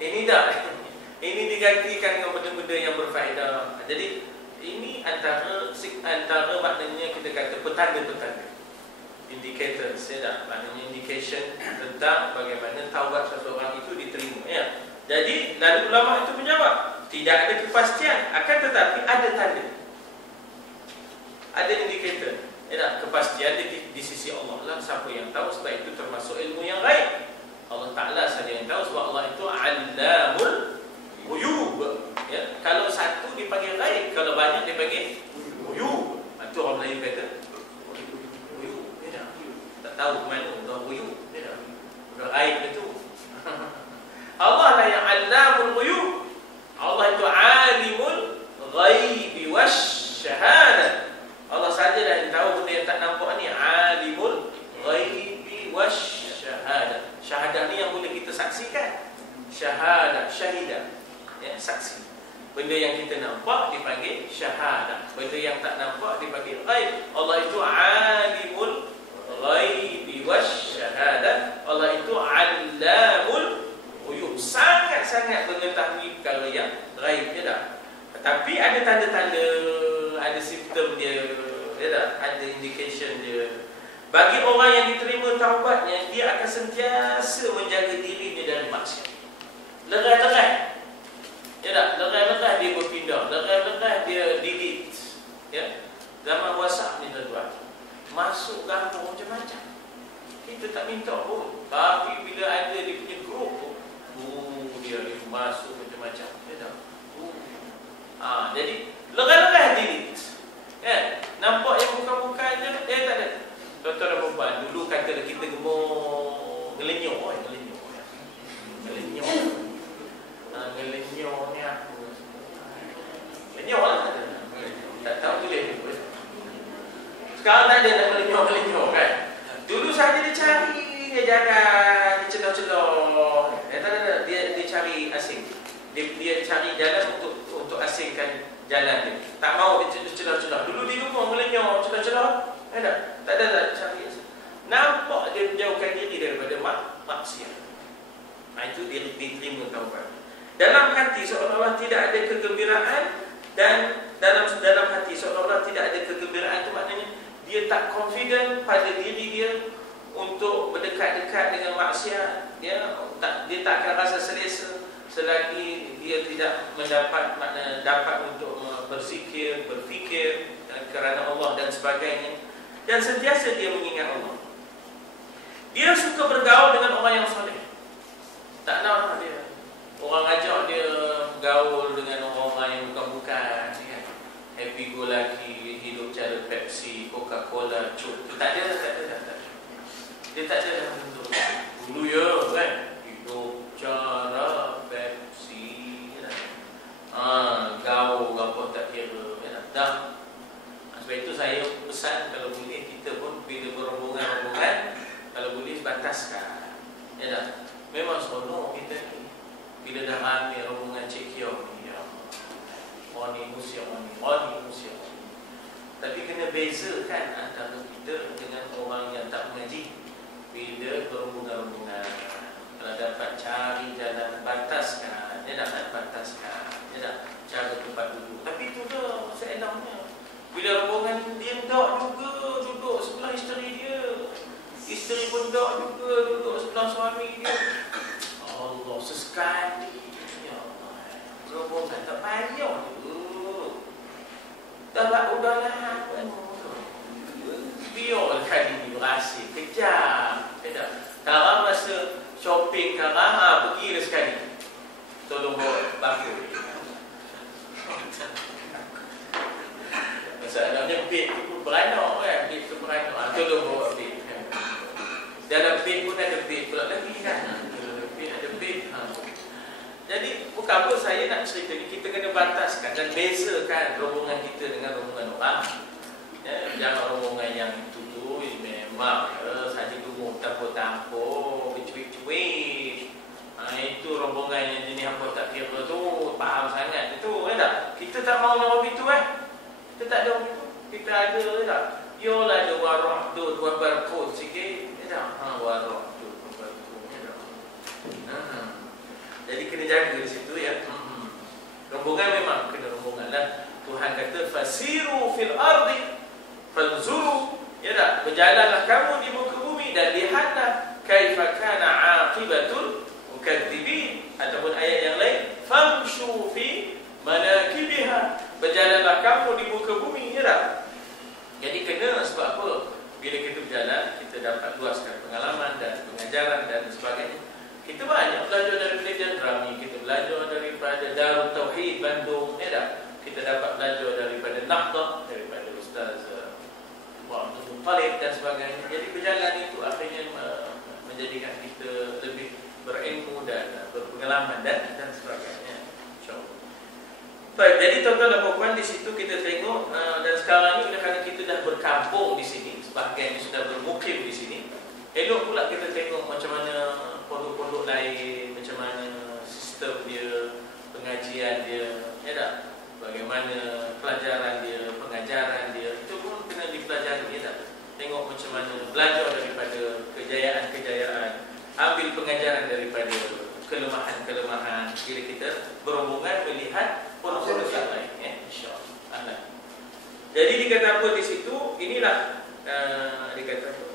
Ini tak. Ini digantikan dengan benda-benda yang berfaedah. Jadi ini antara maknanya kita kata petanda-petanda, indicators, ya tak? Maknanya indication tentang bagaimana taubat seseorang itu diterima ya. Jadi lalu ulama itu menjawab, tidak ada kepastian, akan tetapi ada tanda, ada indikator. Ya tak? Kepastian di sisi Allah lah, siapa yang tahu, sebab itu termasuk ilmu yang gaib. Allah Ta'ala saja yang tahu, sebab Allah itu Allamul Ghuyub ya. Kalau satu dipanggil gaib, kalau banyak dipanggil Ghuyub. Itu orang Melayu kata Ghuyub, ya. Tak tahu ke mana dah Ghuyub, ya. Dah gaib itu. Allah lah yang Allamul Ghuyub. Allah itu Alimul Ghaibi Wasyahadah. Allah sajalah yang tahu benda yang tak nampak ni. Alimul Ghaibi Wasyahadah. Syahadah ni yang boleh kita saksikan. Syahadah, syahidah ya, saksi. Benda yang kita nampak dipanggil syahadah, benda yang tak nampak dipanggil ghaib. Allah itu Alimul Ghaibi Wasyahadah. ada indication dia. Bagi orang yang diterima taubatnya, dia akan sentiasa menjaga dirinya dari maksiat. Lerai-lerai, ya tak? Lerai-lerai dia berpindah, lerai-lerai dia delete. Ya, zaman WhatsApp ni tuan-tuan, masuk gambar macam-macam. Kita tak minta pun, tapi bila ada dia punya grup tu, dia masuk macam-macam. Ya tak? Jadi lerai-lerai delete. Kan? Nampak yang bukan-bukan je, tak ada. Tuan-tuan dan perempuan, dulu kata kita gemuk ngelenyok ni apa? Ngelenyok lah tak tahu tulis. Sekarang tak ada nak ngelenyok kan? Dulu saja dia cari, dia jalan, dia celah-celah. Dia cari asing. Dia cari jalan untuk asingkan jalan dia. Tak mau dia celah-celah. Dulu di rumah ngelenyok, celah-celah. Tak ada cari. Nampak dia menjauhkan diri daripada maksiat. Itu dia diterima taubat. Dalam hati seolah-olah tidak ada kegembiraan, dan dalam hati seolah-olah tidak ada kegembiraan, itu maknanya dia tak confident pada diri dia untuk berdekat-dekat dengan maksiat. Dia tak akan rasa selesa selagi dia tidak dapat untuk berzikir, berfikir kerana Allah dan sebagainya. Dan sentiasa dia mengingat Allah. Dia suka bergaul dengan orang yang soleh. Tak nak dia. Orang ajak dia bergaul dengan orang-orang yang bukan-bukan, kan? Happy go lucky, hidup cara Pepsi, Coca-Cola, Coke. Tak ada. Dia tak ada dalam bentuk. Dulu ya kan, hidup cara Pepsi, gaul apa tak kira, dah. Sebab itu saya pesan, kalau boleh kita pun bila berombongan-rombongan, kalau boleh bataskan. Ya tak? Memang seronok kita ni. Bila dah ramai rombongan Cik Kiong ni, ya Allah, orang ni musyik. Tapi kena bezakan antara kita dengan orang yang tak mengaji. Bila berombongan-rombongan, kalau dapat cari jalan, bataskan. Dia dapat bataskan. Dia tak cara tempat duduk. Tapi itu dah seenaknya. Bila rombongan dia tak juga duduk sebelah isteri dia, isteri pun tak juga duduk sebelah suami dia. Allah, sesekali ya Allah, rombongan tak payah tu. Udahlah, biarlah kali ni berhasil, kejap. Sekarang masa shopping sekarang, pergilah sekali. Tolong bawa bangku. Masalahnya beg tu pun beranak kan, beg tu beranak. Tolong bawa beg. Dalam beg pun ada beg pula lagi kan. Ada beg. Jadi bukan apa saya nak cerita ni, kita kena bataskan dan bezakan rombongan kita dengan rombongan orang. Jangan rombongan yang itu tu memang saja gemuk tampur-tampur, bercuik-cuik. Itu rombongan yang jenis apa tak kira tu, faham sangat itu tak? Kita tak mau nak begitu Kita tak ada begitu. Kita ada tak? Yolah ada warah tu, dua barcode sikit, tak? Warah tu, dua barcode, tak? Jadi kena jaga di situ ya. Rombongan memang kena rombongan lah. Tuhan kata fasiru fil ardi fanzuru, ya tak? Berjalanlah kamu di muka bumi dan lihatlah kaifa kana aqibatul mukadzibin. Ataupun ayat yang lain, famshu fi manakibiha, berjalanlah kamu di muka bumi, ya tak? Jadi kena, sebab apa? Bila kita berjalan, kita dapat luaskan pengalaman dan pengajaran dan sebagainya. Kita banyak belajar daripada Jadrami, kita belajar daripada Darul Tauhid Bandung, ya tak? Kita dapat belajar daripada Nahdah, daripada Ustaz Muhammad Khalid dan sebagainya. Jadi berjalan itu akhirnya menjadikan kita lebih berilmu dan berpengalaman dan sebagainya. InsyaAllah. Baik, jadi tuan-tuan dan puan, di situ kita tengok dan sekarang ini kerana kita dah berkampung di sini, sebahagian sudah bermukim di sini. Elok pula kita tengok macam mana pondok-pondok lain, macam mana sistem dia, pengajian dia, ya tak? Bagaimana pelajaran dia, pengajaran dia, itu pun kena dipelajari, ya tak? Tengok macam mana, belajar daripada kejayaan-kejayaan, ambil pengajaran daripada kelemahan-kelemahan. Bila kita berombongan melihat pondok-pondok yang lain, ya, insya-Allah. Jadi dikata apa di situ? Inilah dikata apa?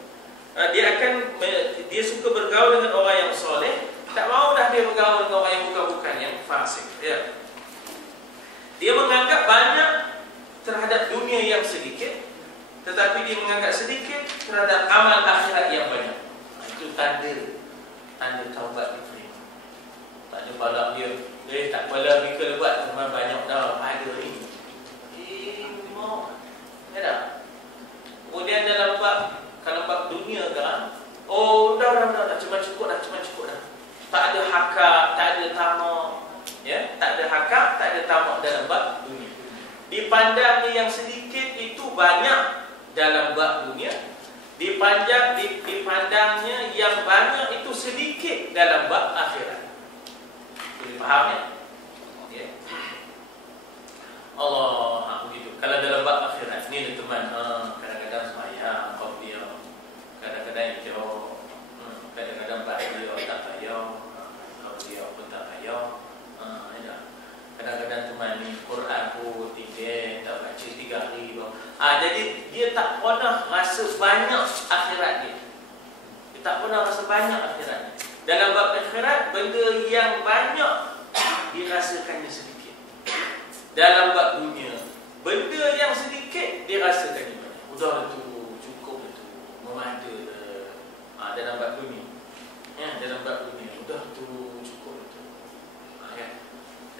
Dia suka bergaul dengan orang yang soleh, tak mau dah dia bergaul dengan orang yang bukan yang fasik. Ya. Dia menganggap banyak terhadap dunia yang sedikit, tetapi dia menganggap sedikit terhadap amal akhirat yang banyak. Itu tanda taubat diterima. Tak ada balak dia, tak apalah mereka buat memang banyak dah ada ni. Mau. Ya tak? Kemudian dalam kalau bab dunia kan, dah cukup dah. Tak ada hakak, tak ada tamak, ya, tak ada hakak, tak ada tamak dalam bab dunia. Dipandangnya yang sedikit itu banyak dalam bab dunia, dipandangnya yang banyak itu sedikit dalam bab akhirat. Boleh faham ya? Ya. Allah begitu. Kalau dalam bab akhirat ni teman, kadang-kadang sembahyang qabliyah, kadang-kadang hijau, kadang-kadang ba'diyah tak payah, qabliyah pun tak payah. Kadang-kadang teman ni Quran pun tiga, tak baca 3 hari bang. Jadi dia tak pernah rasa banyak akhirat dia. Dia tak pernah rasa banyak akhirat dia. Dalam bab akhirat, benda yang banyak dirasakannya sedikit. Dalam bab dunia, benda yang sedikit dirasakannya banyak. Udah tu, cukup tu, memada dalam bab dunia. Ya, dalam bab dunia, udah tu, cukup tu. Kan?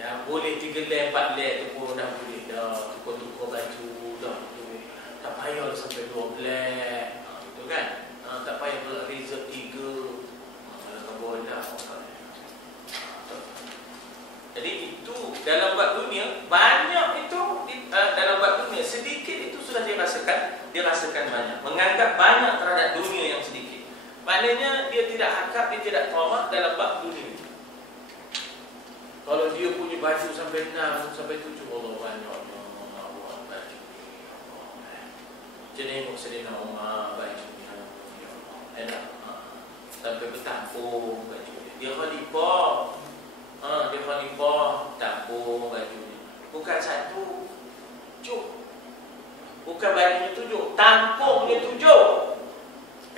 Dah boleh 3 lek, 4 lek tu pun dah boleh. Dah tukar-tukar baju, dah boleh. Tak payah sampai 2 lek. Betul kan? Tak payah pula result 3. Boleh dah. Jadi itu dalam bab dunia, banyak itu dalam bab dunia, sedikit itu sudah dirasakan banyak. Menganggap banyak terhadap dunia yang sedikit. Maknanya dia tidak hakak, dia tidak tamak dalam bab dunia. Kalau dia punya baju sampai 6, sampai 7, Allah banyaknya Allah baju. Jadi tengok Sayyidina Umar bajunya, enak. Sampai bertampung baju dia khalifah. Dia khalifah, tampung bajunya. Bukan satu, 7. Bukan bajunya 7, tampungnya 7.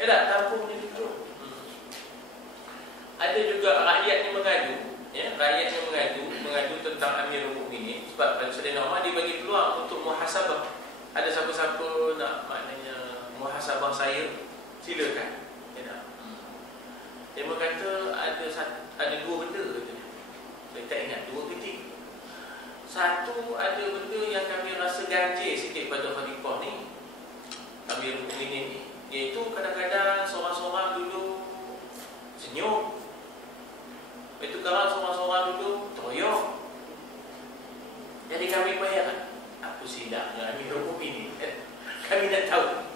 Tampungnya 7. Ada juga rakyatnya mengadu, ya, mengadu tentang Amirul Mukminin sebab Sayyidina Umar dibagi peluang untuk muhasabah. Ada siapa-siapa nak maknanya muhasabah saya, silakan. Dia berkata ada 2 benda katanya. Saya tak ingat 2 ke 3. Satu, ada benda yang kami rasa ganjil sikit pada khalifah ni, Amirul Mukminin ni, iaitu kadang-kadang seorang-seorang dulu senyum, itu kadang seorang-seorang dulu toyok. Jadi kami bayangkan apa silapnya Amirul Mukminin. Kami nak tahu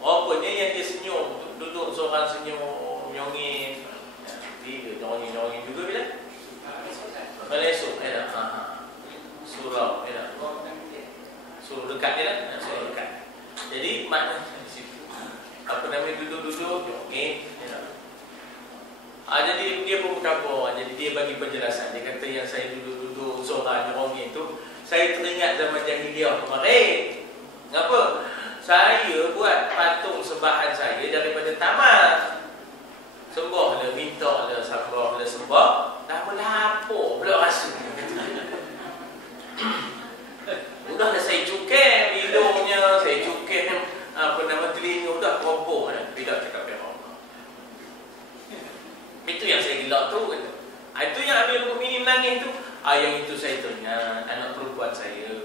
apanya yang dia senyum, duduk seorang senyum nyongin, nyongin juga bila Malesuk, surau, suruh dekat dia lah, suruh dekat. Jadi maknanya di situ, apa namanya, duduk-duduk nyongin. Jadi dia pun berkata, jadi dia bagi penjelasan. Dia kata yang saya duduk-duduk seorang nyongin tu, saya teringat zaman jahiliah kemarin. Kenapa? Saya buat patung sembahan saya daripada taman. Sembah lah, minta lah, sembah lah, sembah. Dah melapuk pula rasa. Udah dah saya cukai hidungnya, saya cukai telinga, udah keroboh dah. Bila cakap Allah. Itu yang saya gelak tu. Itu yang Amirul Mukminin nangis tu. Yang itu saya teringat anak perempuan saya.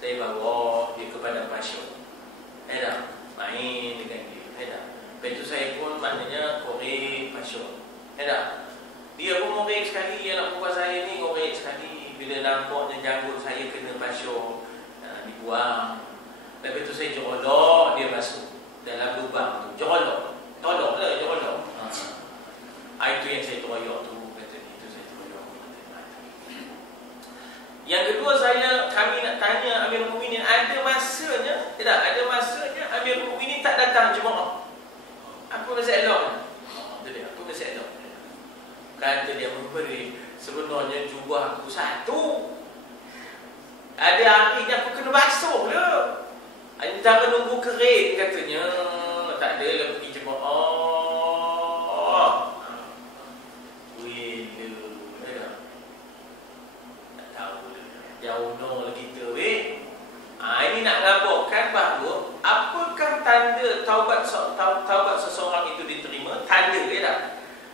Saya bawa dia ke padang pasir. Main dengan dia. Lepas itu saya pun maknanya korek pasir. Dia pun ngorek sekali, anak perempuan saya ni ngorek sekali. Bila nampaknya janggut saya kena pasir, dibuang. Lepas itu saya jolok dia masuk dalam lubang tu. Jolok. Toloklah jolok. Itu yang saya teroyok tu. Kata itu saya teroyok. Yang kedua, kami nak tanya Amirul Mukminin, ada masanya Amirul Mukminin tak datang jemaah. Aku masalah. Aku masalah. Kata dia memberi, sebenarnya jubah aku satu. Ada hari ni aku kena basuh dia. Antara nunggu kering katanya. Tak ada lah pergi jemaah. Wila. Tak tahu lah. Jauh no lah kita weh. Ini nak ngabukkan bahawa apakah tanda taubat seseorang itu diterima? Tanda dia tak?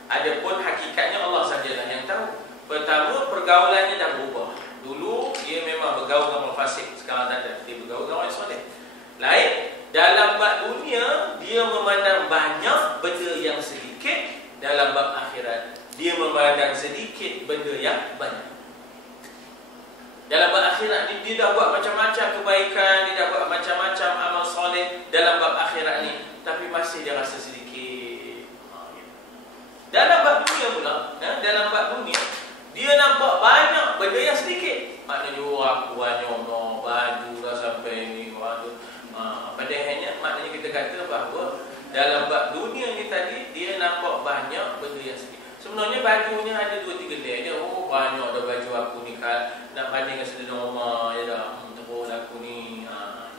Adapun hakikatnya Allah sajalah yang tahu. Pertama, pergaulannya dah berubah. Dulu dia memang bergaul dengan orang fasik, sekarang tak ada. Dia bergaul dengan orang soleh. Lain, dalam bab dunia dia memandang banyak benda yang sedikit. Dalam bab akhirat dia memandang sedikit benda yang banyak. Dalam bab akhirat ni dia dah buat macam-macam kebaikan, dia dah buat macam-macam amal soleh dalam bab akhirat ni, tapi masih dia rasa sedikit. Dalam bab dunia pula, dalam bab dunia dia nampak banyak benda yang sedikit. Maknanya aku banyak baju dah sampai ni baju. Padahalnya maknanya kita kata bahawa dalam bab dunia ni tadi dia nampak banyak benda yang sedikit. Sebenarnya bajunya ada 2-3 layer je. Oh banyak dah baju aku ni kan. Nak banding dengan sedang rumah ya dah. Terus aku ni.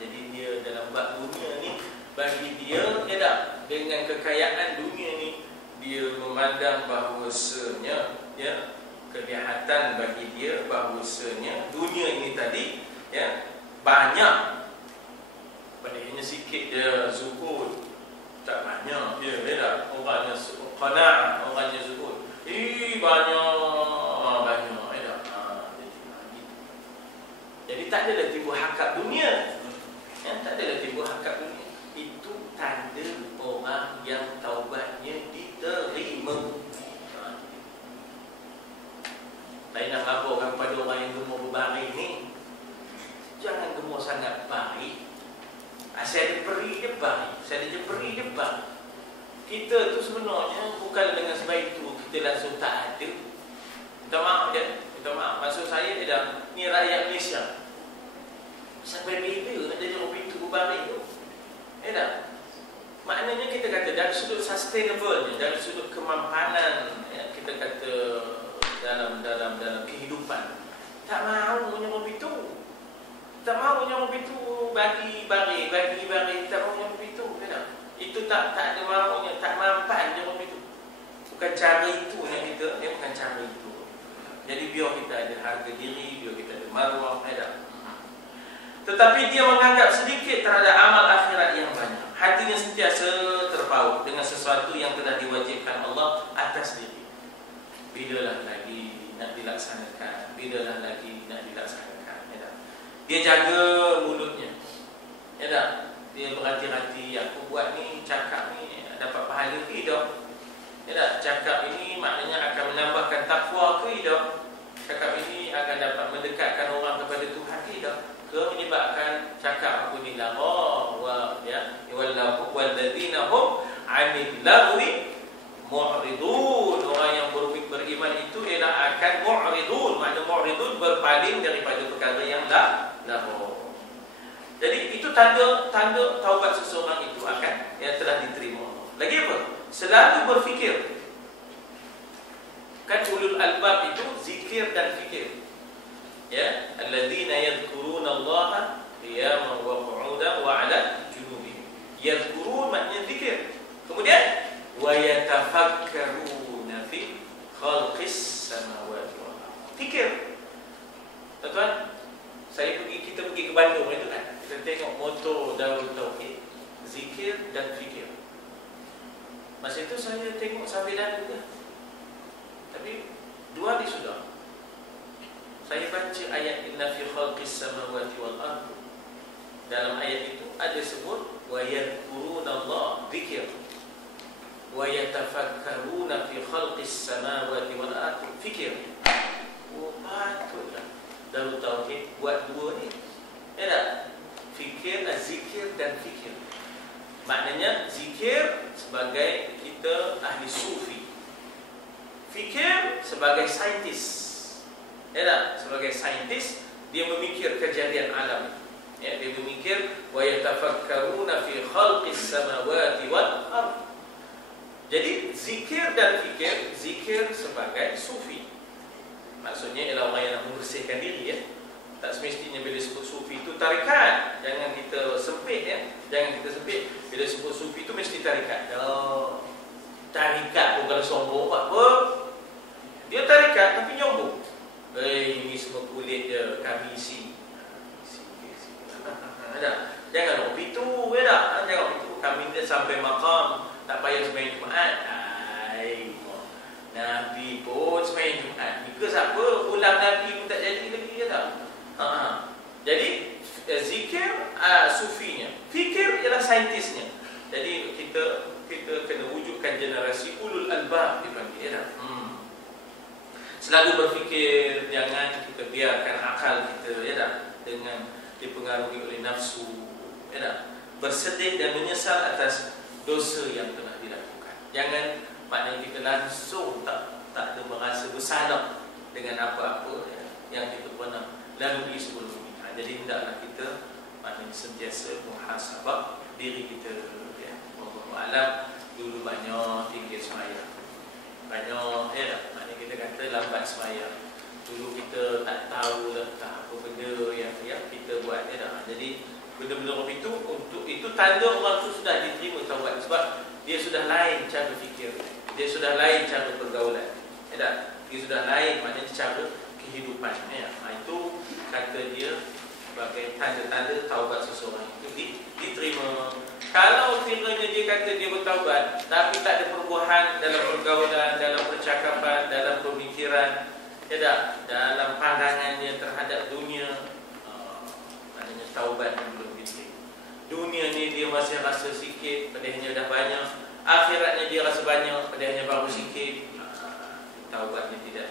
Jadi dia dalam bab dunia ni bagi dia ya dah, dengan kekayaan dunia ni dia memandang bahawasanya ya, kelihatan bagi dia bahawasanya dunia ini tadi ya banyak. Padahalnya sikit dia zuhud, tak banyak dia tak. Orangnya qana'ah, orangnya zuhud. Banyak ya tak. Jadi tak adalah timbul hakak dunia. Ya, tak adalah timbul hakak dunia. Itu tanda orang yang taubatnya diterima. Lain nak laporkan kepada orang yang gemuk berbaring ni, jangan gemuk sangat baik. Saya ada peri je baik, saya ada peri je baik. Kita tu sebenarnya bukan dengan sebab itu kita langsung tak ada. Minta maaf je, minta maaf. Maksud saya adalah ni rakyat Malaysia. Sampai bila ada orang pintu berbaring tu? Tak? Maknanya kita kata dari sudut sustainable, dari sudut kemampanan, ya, kita kata dalam kehidupan, tak mahu menyerang pintu. Tak mahu menyerang pintu bagi baring, tak mahu menyerang pintu, tak? Itu tak ada mahunya, tak mampan menyerang pintu. Bukan cara itu yang kita, bukan cara itu. Jadi biar kita ada harga diri, biar kita ada maruah, tak? Tetapi dia menganggap sedikit terhadap amal akhirat yang banyak. Hatinya sentiasa terpaut dengan sesuatu yang telah diwajibkan Allah atas diri. Bilalah lagi nak dilaksanakan, bilalah lagi nak dilaksanakan. Dia jaga mulutnya. Ya tak? Dia berhati-hati, aku buat ni, cakap ni dapat pahala ke tidak? Ya tak? Cakap ini maknanya akan menambahkan takwa ke tidak? Cakap ini akan dapat mendekatkan orang kepada Tuhan ke tidak? Ke menyebabkan cakap aku ni lagha wa ya wallahu walladzina hum 'anil lagwi mu'ridun. Orang yang beriman itu ialah akan mu'ridun. Makna mu'ridun berpaling daripada perkara yang lagha. Jadi itu tanda taubat seseorang itu akan yang telah diterima. Lagi apa? Selalu berfikir. Kan ulul albab itu zikir dan fikir. Ya, alladzina yadhkuruna Allah qiyaman wa qu'udan wa 'ala junubihim. Yadhkurun maknanya zikir. Kemudian wa yatafakkaruna fi khalqis samawati wal ardh. Fikir. Tuan-tuan, kita pergi ke Bandung itu kan, kita tengok motor Darul Tauhid, zikir dan fikir. Masa itu saya tengok sambil lalu je. Tapi 2 hari sudah saya baca ayat inna fi khalqis samawati wal ardh. Dalam ayat itu ada sebut wa yadhkuruna Allah, zikir. Wa yatafakkaruna fi khalqis samawati wal ardh, fikir. Oh, patutlah Darul Tauhid buat 2 ni. Ya tak? Fikir, zikir dan fikir. Maknanya zikir sebagai kita ahli sufi, fikir sebagai saintis. Ya tak? Sebagai saintis dia memikir kejadian alam. Ya, dia memikir wa yatafakkaruna fi khalqis samawati wal ardh. Jadi zikir dan fikir, zikir sebagai sufi. Maksudnya ialah orang yang nak membersihkan diri ya. Tak semestinya bila sebut sufi itu tarikat. Jangan kita sempit ya. Jangan kita sempit. Bila sebut sufi itu mesti tarikat. Kalau tarikat pun kalau sombong buat apa? Dia tarikat tapi nyombong. Ini semua kulit dia kami isi. Jangan lupa itu, ya. Jangan lupa itu. Kami dia sampai makam tak payah sembahyang Jumaat. Nabi pun sembahyang Jumaat. Jika siapa ulang Nabi pun tak jadi lagi ke tak? Jadi zikir sufinya, fikir ialah saintisnya. Jadi kita kena wujudkan generasi ulul albab dipanggil ya. Selalu berfikir, jangan kita biarkan akal kita ya dah dengan dipengaruhi oleh nafsu ya dah. Bersedih dan menyesal atas dosa yang telah dilakukan. Jangan maknanya kita langsung tak ada merasa bersalah dengan apa-apa ya, yang kita pernah lalui sebelum ini. Jadi hendaklah kita maknanya sentiasa muhasabah diri kita ya. Wallahu a'lam. Dulu banyak tinggi sembahyang. Banyak ya, maknanya kita kata lambat sembahyang. Dulu kita tak tahu lah apa benda yang kita buat ya dah. Jadi benda-benda itu untuk itu tanda orang tu sudah diterima taubat sebab dia sudah lain cara fikir. Dia sudah lain cara pergaulan. Ya dah. Dia sudah lain maknanya cara kehidupan ya. Itu kata dia sebagai tanda-tanda taubat seseorang itu diterima. Kalau kiranya dia kata dia bertaubat tapi tak ada perubahan dalam pergaulan, dalam percakapan, dalam pemikiran, ya tak, dalam pandangannya terhadap dunia, maknanya taubat yang belum diterima. Dunia ni dia masih rasa sikit, padahalnya dah banyak. Akhiratnya dia rasa banyak, padahalnya baru sikit. Taubatnya tidak